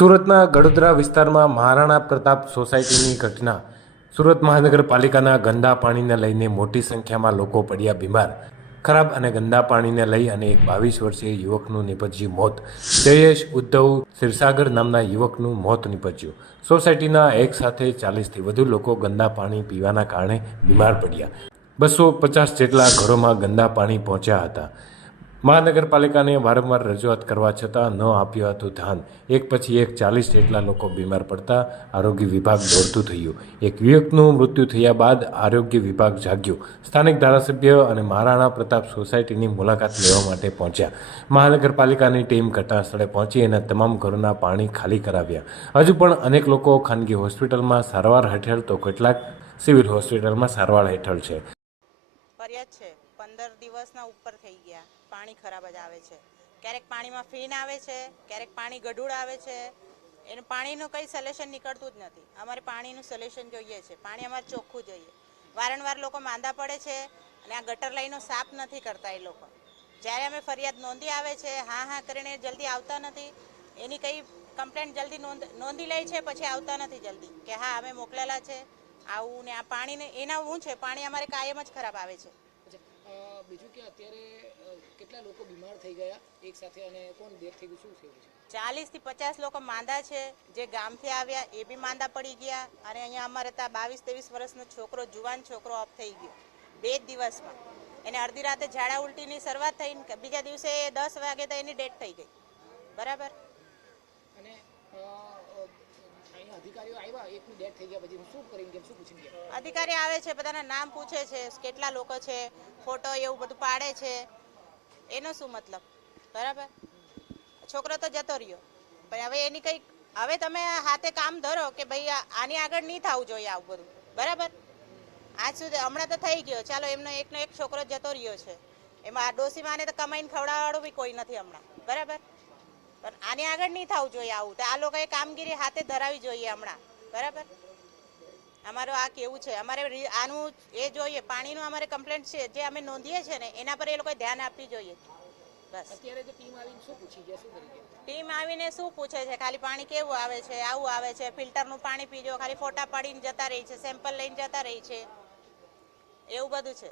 સુરતના ગડોદરા વિસ્તારમાં મહારાણા પ્રતાપ સોસાયટીની ઘટના. સુરત મહાનગરપાલિકાના ગંદા પાણીને લઈને મોટી સંખ્યામાં લોકો પડ્યા બીમાર. ખરાબ અને ગંદા પાણીને લઈ અને એક 22 વર્ષીય યુવકનું નીપજ્યું મોત. જયેશ ઉદ્ધવ સિરસાગર નામના યુવકનું મોત નીપજ્યું. સોસાયટીના એક સાથે 40થી વધુ લોકો ગંદા પાણી પીવાના કારણે બીમાર પડ્યા. 250 જેટલા ઘરોમાં ગંદા પાણી પહોંચ્યા હતા. મહાનગરપાલિકાને વારંવાર રજૂઆત કરવા છતાં ન આપ્યું હતું ધ્યાન. એક પછી એક 40 જેટલા લોકો બીમાર પડતા આરોગ્ય વિભાગ દોડતું થયું. એક યુવકનું મૃત્યુ થયા બાદ આરોગ્ય વિભાગ જાગ્યું. સ્થાનિક ધારાસભ્ય અને મહારાણા પ્રતાપ સોસાયટીની મુલાકાત લેવા માટે પહોંચ્યા. મહાનગરપાલિકાની ટીમ ઘટના સ્થળે પહોંચી અને તમામ ઘરોના પાણી ખાલી કરાવ્યા. હજુ પણ અનેક લોકો ખાનગી હોસ્પિટલમાં સારવાર હેઠળ તો કેટલાક સિવિલ હોસ્પિટલમાં સારવાર હેઠળ છે. ફરિયાદ છે 15 દિવસના ઉપર થઈ ગયા. પાણી ખરાબ જ આવે છે. ક્યારેક પાણીમાં ફીણ આવે છે, ક્યારેક પાણી ગઢૂળ આવે છે. એનું પાણીનું કંઈ સોલ્યુશન નીકળતું જ નથી. અમારે પાણીનું સોલ્યુશન જોઈએ છે. પાણી અમારે ચોખ્ખું જોઈએ. વારંવાર લોકો માંદા પડે છે અને આ ગટર લાઈનો સાફ નથી કરતા એ લોકો. જ્યારે અમે ફરિયાદ નોંધી આવે છે, હા કરીને જલ્દી આવતા નથી. એની કંઈ કમ્પ્લેન્ટ જલ્દી નોંધી લે છે, પછી આવતા નથી જલ્દી કે હા અમે મોકલેલા છે આવું. ને આ પાણીને એના શું છે, પાણી અમારે કાયમ જ ખરાબ આવે છે. બીજું કે અત્યારે કેટલા લોકો બીમાર થઈ ગયા એક સાથે અને કોણ ડેથ થઈ ગયું, શું થયું છે? 40 થી 50 લોકો માંદા છે. જે ગામથી આવ્યા એ બી માંદા પડી ગયા. અને અહીંયા અમારે ત્યાં 22-23 વર્ષનો છોકરો, જુવાન છોકરો ઓફ થઈ ગયો 2 દિવસમાં. એને અડધી રાતે ઝાડા ઉલટીની શરૂઆત થઈ, બીજા દિવસે 10 વાગે તો એની ડેથ થઈ ગઈ. બરાબર. અને અહીંયા અધિકારીઓ આવ્યા, એકની ડેથ થઈ ગયા પછી શું કરીને કેમ શું પૂછીને ગયા? અધિકારી આવે છે, બધાના નામ પૂછે છે, કેટલા લોકો છે, ફોટો એવું બધું પાડે છે. એનો શું મતલબ? બરાબર. છોકરો તો જતો રહ્યો, પણ હવે એની કંઈક હવે તમે હાથે કામ ધરો કે ભાઈ આની આગળ નહીં થવું જોઈએ આવું બધું. બરાબર. આજ સુધી હમણાં તો થઈ ગયો, ચાલો એમનો એકનો એક છોકરો જતો રહ્યો છે. એમાં આ ડોસીમાને તો કમાઈને ખવડાવવાળું બી કોઈ નથી હમણાં. બરાબર. પણ આની આગળ નહીં થવું જોઈએ આવું. તો આ લોકોએ કામગીરી હાથે ધરાવી જોઈએ હમણાં. બરાબર. અમારું આ કેવું છે, અમારે આનું એ જોઈએ, પાણીનું અમારે કમ્પ્લેન્ટ છે જે અમે નોંધીએ છીએ ને એના પર એ લોકોએ ધ્યાન આપવી જોઈએ. બસ. અત્યારે જે ટીમ આવીને શું પૂછી ગયા, શું કરી ગયા? ટીમ આવીને શું પૂછે છે? ખાલી પાણી કેવું આવે છે, આવું આવે છે, ફિલ્ટરનું પાણી પીજો, ખાલી ફોટા પાડીને જતા રહી છે, સેમ્પલ લઈને જતા રહી છે, એવું બધું છે.